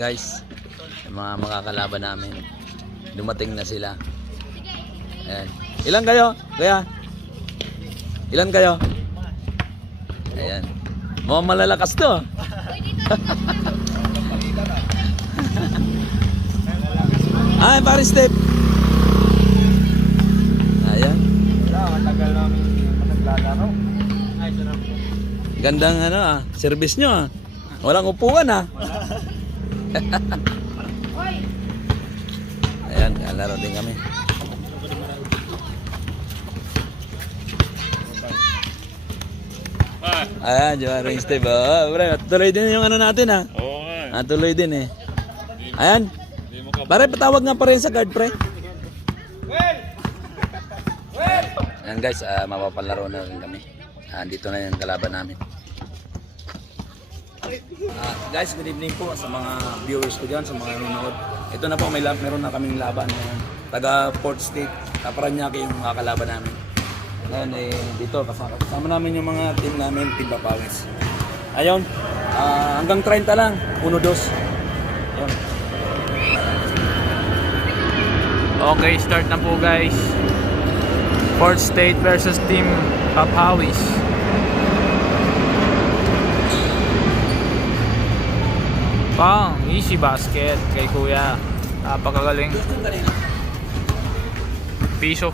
guys, yung mga makakalaban namin. Dumating na sila. Ayan. Ilan kayo? Kuya? Ilan kayo? Ayan. Mukhang malalakas to. Ah, pare step. Ayan. Wala, matagal namin naglalaro. Ay, sarap. Gandang service nyo Walang upuan Ayan, laro din kami. Ayan, Joaring Steve. Bro, tuloy din yung natin Oo nga. tuloy din Ayan. Pare, patawag nga pa rin sa guard, pre. Ayan guys, mapapalaro na rin kami. Dito na yung kalaban namin. Guys, good evening po sa mga viewers ko dyan, sa mga nanonood. Ito na po, meron na kaming laban ngayon. Taga Port State, Paranaque yung mga kalaban namin. Ngayon dito, kasama namin yung mga team namin, Team Papawis. Ayun, hanggang 30 lang, 1-2. Ayun. Okay, start na po guys. Port State versus Team Papawis. Pang, easy basket kay Kuya. Napakagaling. Piso.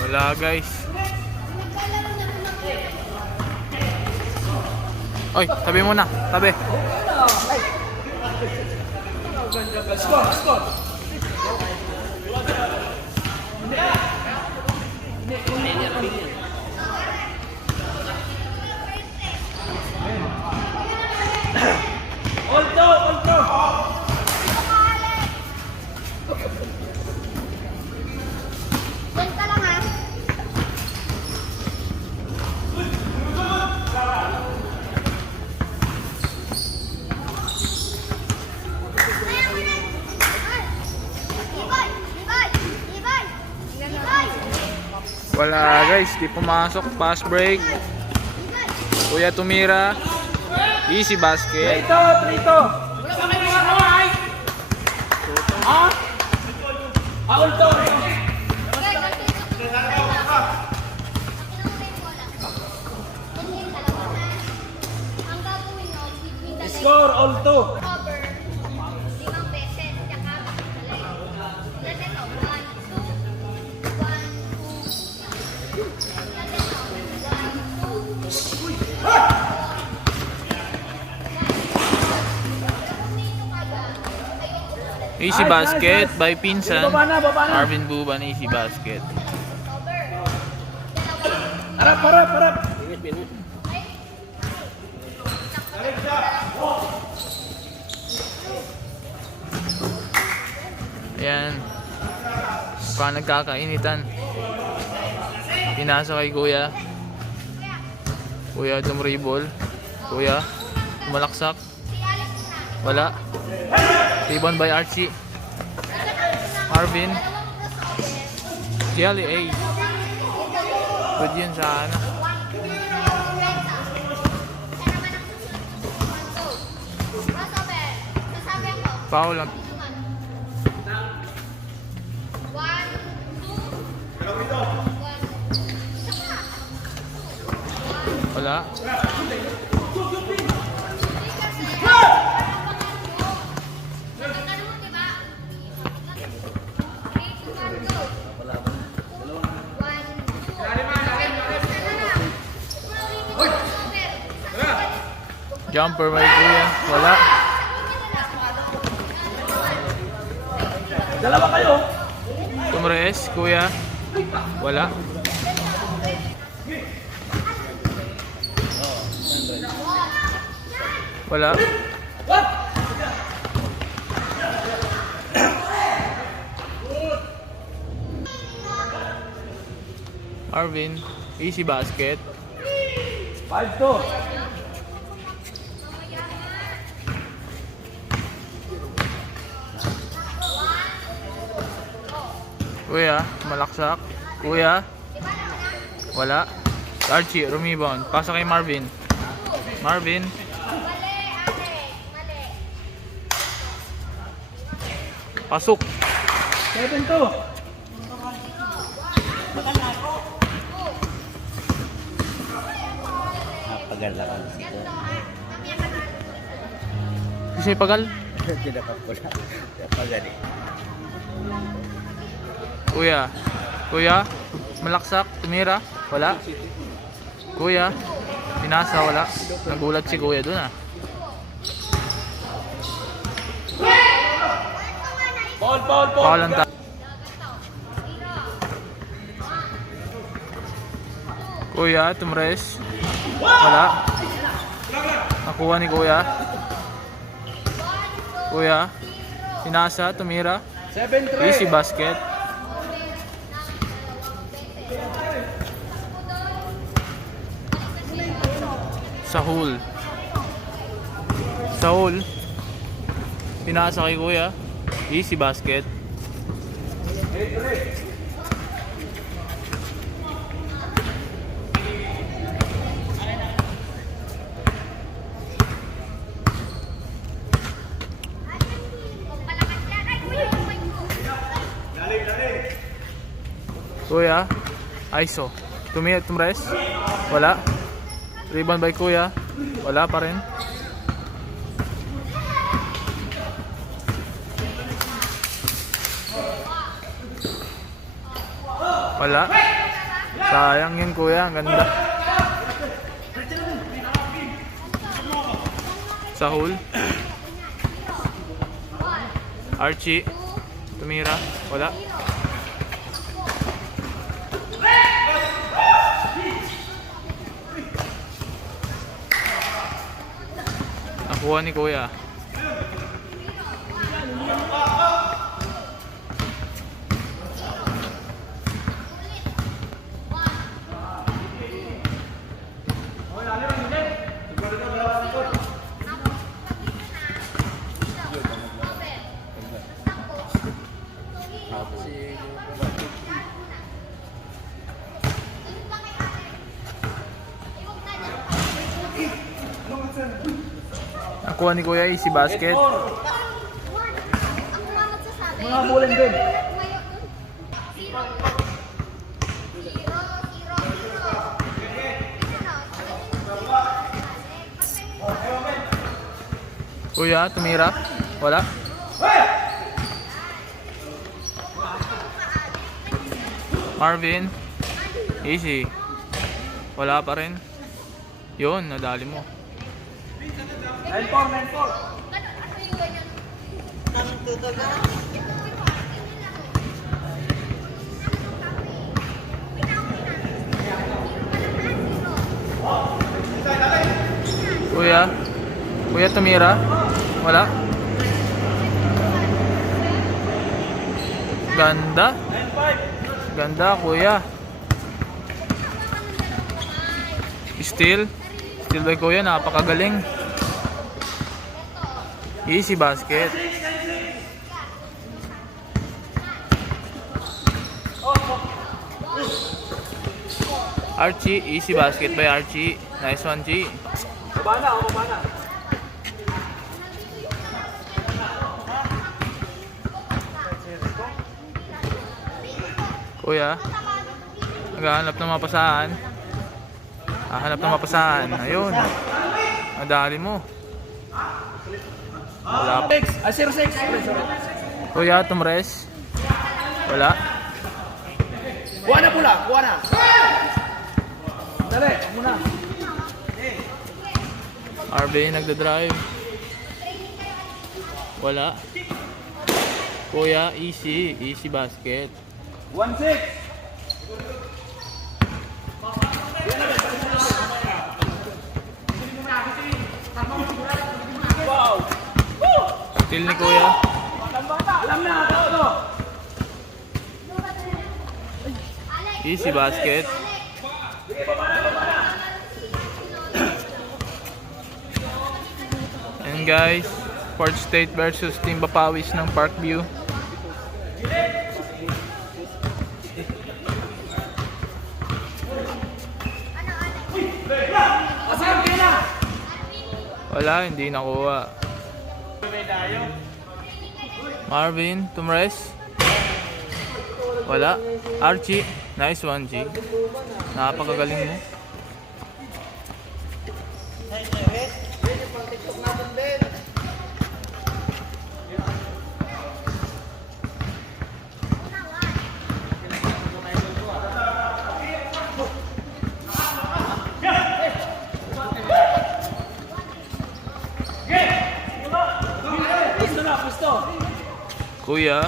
Wala guys. Oy, tabi muna, tabi. Wala guys, di pumasok. Pass break. Kuya tumira. Easy basket. Trito! Ulto! Score, Ulto! Easy basket by Pinsan. Arvin Buban, easy basket. Harap! Ayan. Pa nagkakainitan. Pinasa kay Kuya. Kuya dumribol. Kuya malaksak. Wala. Rebound by Archie. Marvin. Jelly A. Good yun sana. Foul lang. Wala. Jumper by Kuya. Wala. Dalawa kayo! Tumres, Kuya. Wala. Wala. Arvin, easy basket. 5-2. Kuya, malaksak. Kuya. Wala. Archie, rumibon. Pasa kay Marvin. Marvin. Pasok. 7-2. Napagala ko siya. Kasi pagal. Tinapat ko na. Napagala. Kuya. Kuya. Malaksak. Tumira. Wala. Kuya. Pinasa. Wala. Nagulat si kuya dun ah. Paul. Paul ang Kuya. Tumres. Wala. Nakuha ni kuya. Kuya. Pinasa. Tumira. 7-3. Easy basket. Sahul. Pinasa kay kuya. Easy basket. Kuya. ISO. Tumres. Wala. Rebound by kuya. Wala pa rin. Wala. Sayang yun kuya. Ang ganda. Sahul. Archie. Tumira. Wala. Nakuha ni kuya. Nakuha ni kuya easy basket. Mga bulan din. Kuya, tumira. Wala. Marvin. Easy. Wala pa rin. Yun, nadali mo. 9-4. Kuya tumira. Wala. Ganda. Ganda kuya. Steal by kuya, napakagaling. Easy basket. Archie, easy basket by Archie. Nice one, G. Bana. Kuya, naghahanap ng mapasahan. Hanap ng mapasahan. Ayun. Nadali mo. Wala pa. 6. Kuya, tumres. Wala. Kuha na pula. Dali, muna. RB nagda-drive. Wala. Kuya, easy basket. 1-6. Steal ni kuya. Alam na, ito. Easy basket. And guys, Port State versus Team Papawis ng Parkview. Wala, hindi nakuha. Marvin, Tumres. Wala. Archie, nice one, G. Napakagaling mo. Kuya.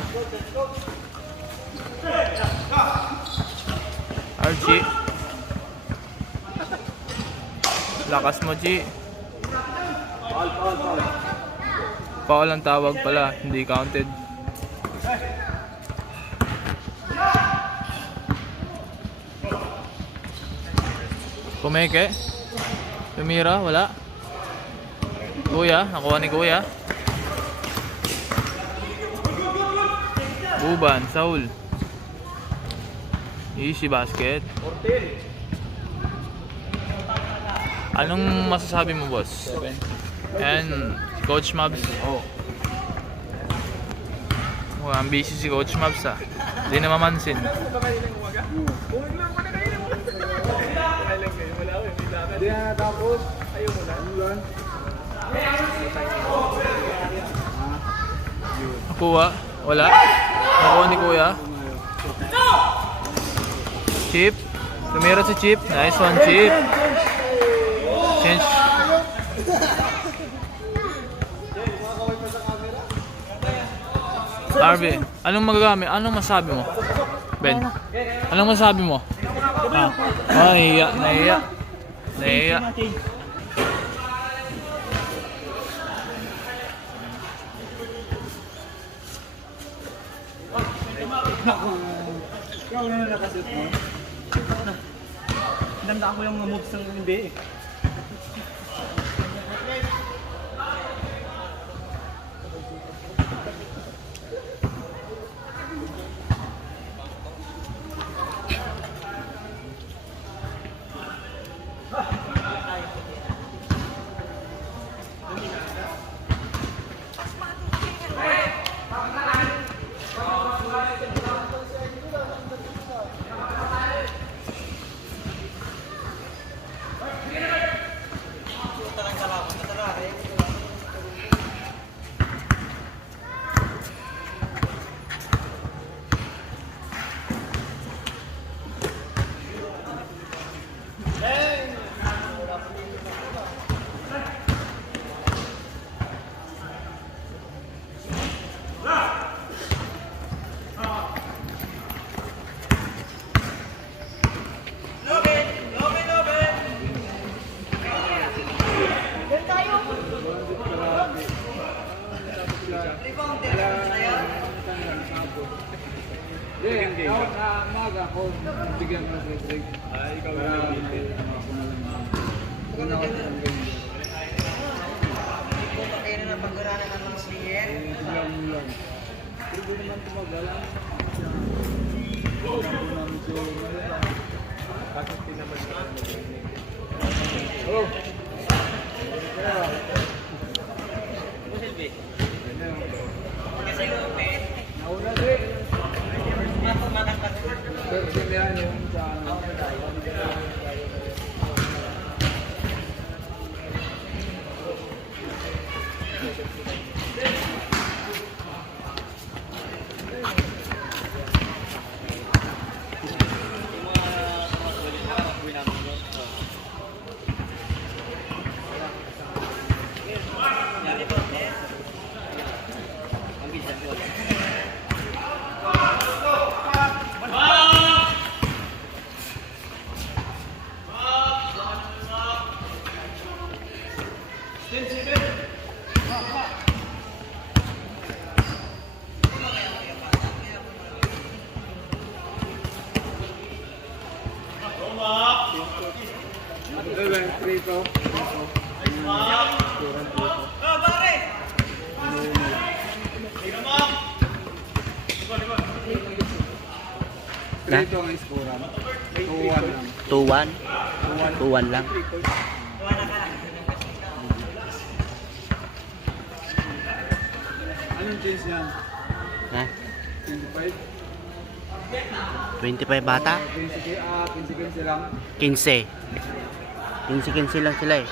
Archie. Lakas mo, G. Foul ang tawag pala, hindi counted. Pumeke. Tumira, wala. Kuya, nakuha ni Kuya. Buban, Saul. Easy basket. Anong masasabi mo, boss? 7. And Coach Mabs. Oh. Mukhang busy si Coach Mabs ah. Hindi na mamansin. Hindi na natapos. Ayaw mo na. Yun. Nakuha? Wala? Nakuha ni Kuya? Chip? Tumira si Chip. Nice one, Chip. Change. Arby, anong magagamit? Anong masabi mo? Ben, anong masabi mo? Ah, nahiya. Ikaw na nakasut mo. Nanda ko yung mga moves ng hindi eh. Bigyan mo ng break. Ikaw na Kaya na pag-uranan ng mga sliyer. Hindi naman tumagal. Bakit tinaman ka? Oh! Nauna din. Persimehan yung sa ano. Prito. Prito ang iskoran. 2-1 lang. 2-1 lang. Anong change yan? Ha? 25? 25 bata? 15 lang. 15. 15 lang sila eh.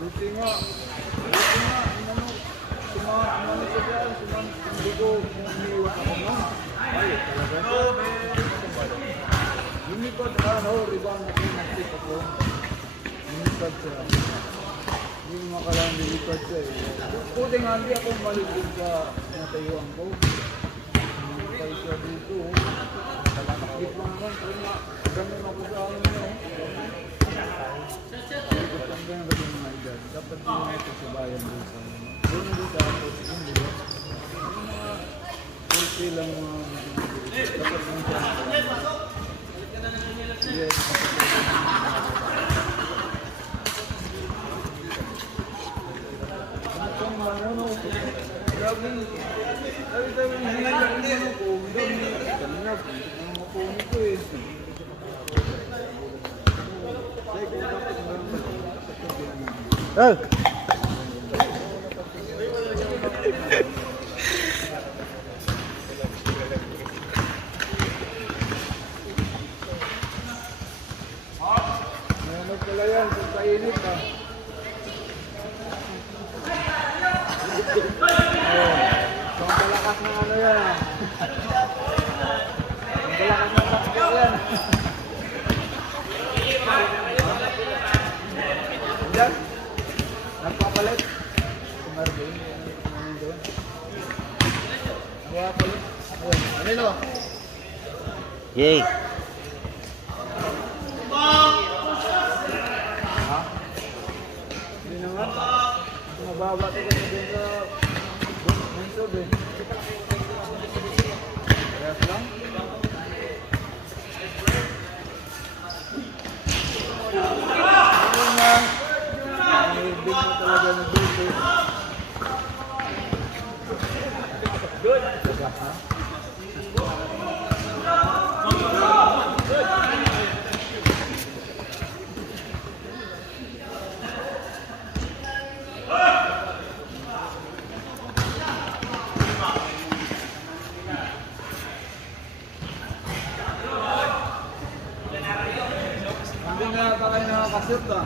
Buti nga, umano ko dyan, hindi ko umiiwas ako nun. Ay, talaga. Lumipad, rebound ako, nag-tip ako. Lumipad siya. Hindi mo makalang lumipad siya eh. Buti nga, hindi ako maligid sa natayuan ko. Lumipad siya dito. Nakakit lang naman, pero nga, ganun ako sa amin niya. Dapat din ito sa bayan doon sa mga. Doon na doon sa ako. Hindi ba? Yung mga kulti lang mga. Dapat din siya. Yes. Ano kung ano? Grabe. Sabi tayo yung hinilang ano ko. Kanina. Ano mapunit ko eh. Oh. Ano pala yan? Kung kainit ha. Kung palakas ng ano yan. Kung palakas ng takbo yan. Diyan? Nagpapalit? Si Marvin? Ano doon? Nagpapalit? Ano? Yay. Hindi naman. Mababa ito kasi din sa Mansod eh. Kayas lang. Ano na? May big na talaga na dito. Good. Sagas na. Hindi nga ata kayo nakakasip ah.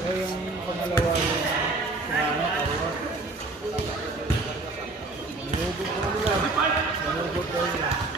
Kaya yung pangalawa yung ano, Carlos. Manugot ko nila. Manugot ko nila.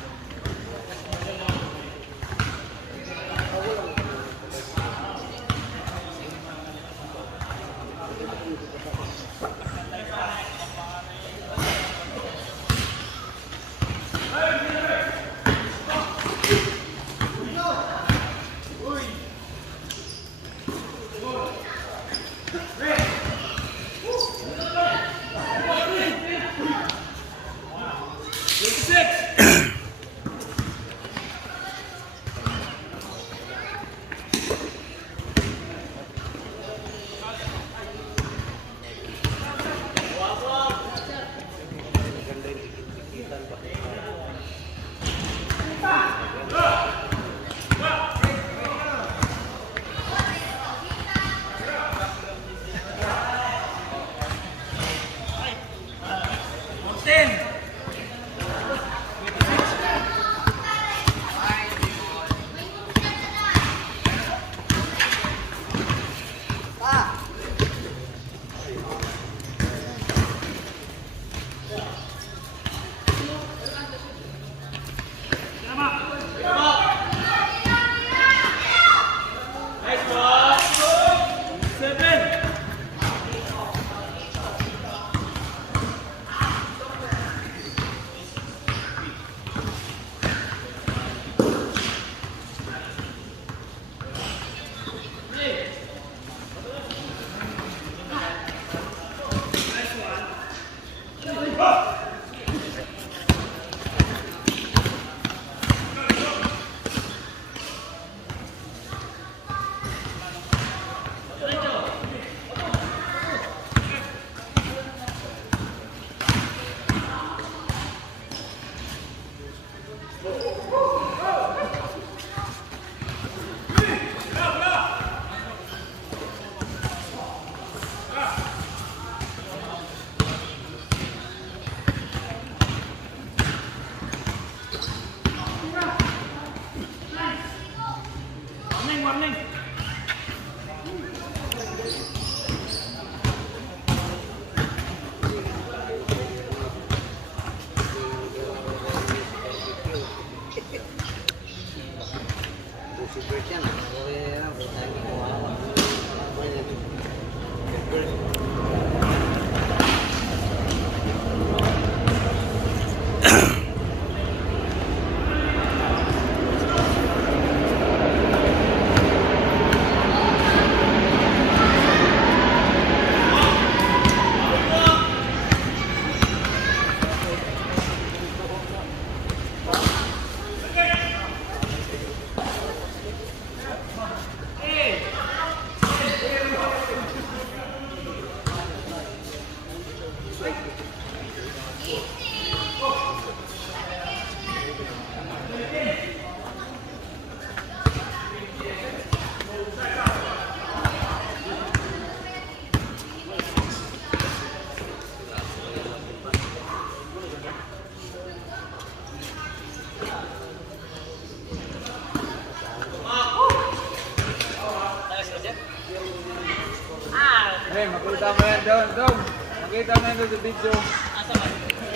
Dong, nakita na ito sa video.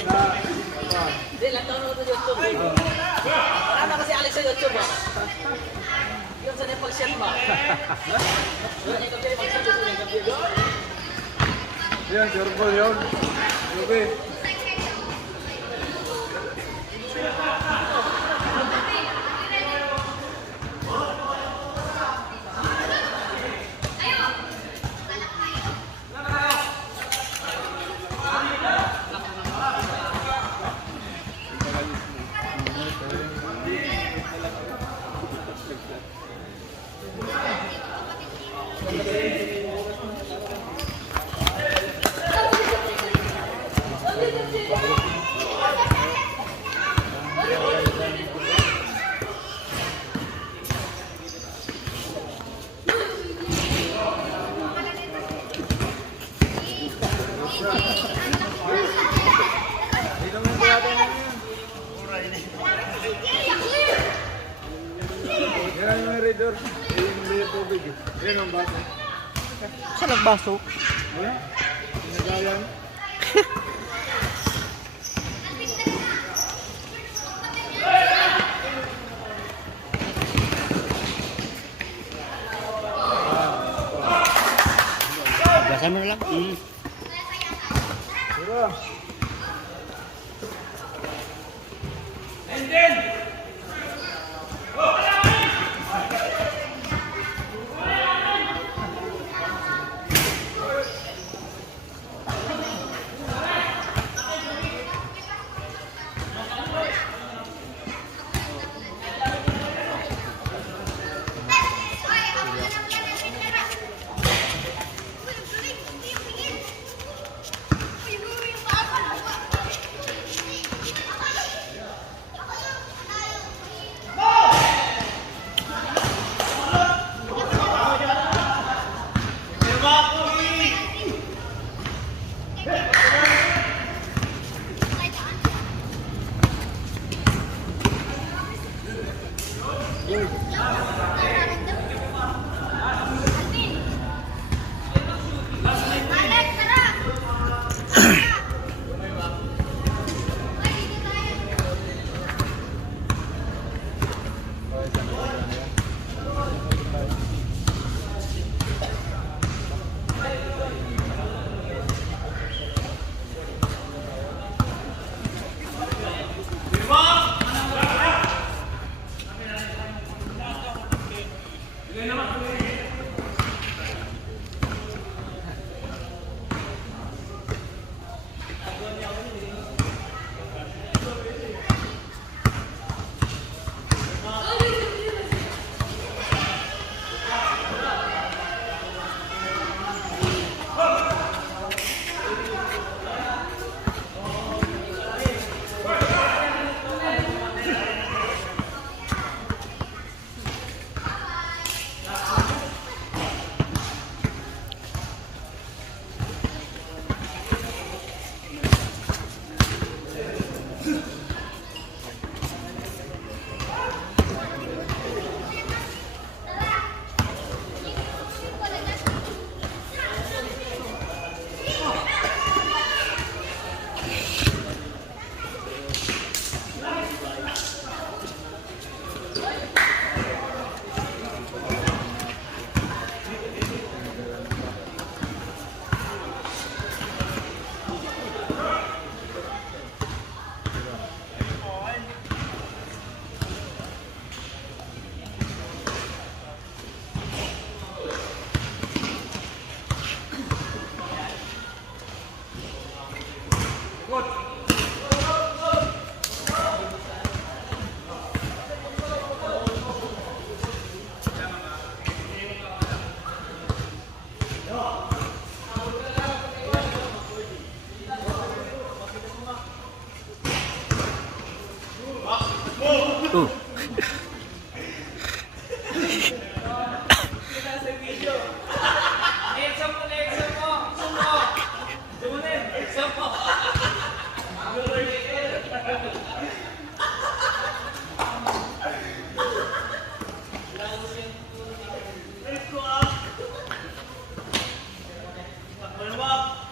Na, Hindi, lang taon ako sa YouTube. Wala na kasi Alex sa YouTube ba? Yung sa Nepal shot ba? Yung gabi, mag-shot yung gabi. yan, Sir Paul yun. Gabi. Dito mo yung bata na yun. Yan yung reader. Yung liit tubig eh. Yan ang bata. Saan nagbaso? Wala. Sinagayan. Basan mo na lang. Tira. Follow up.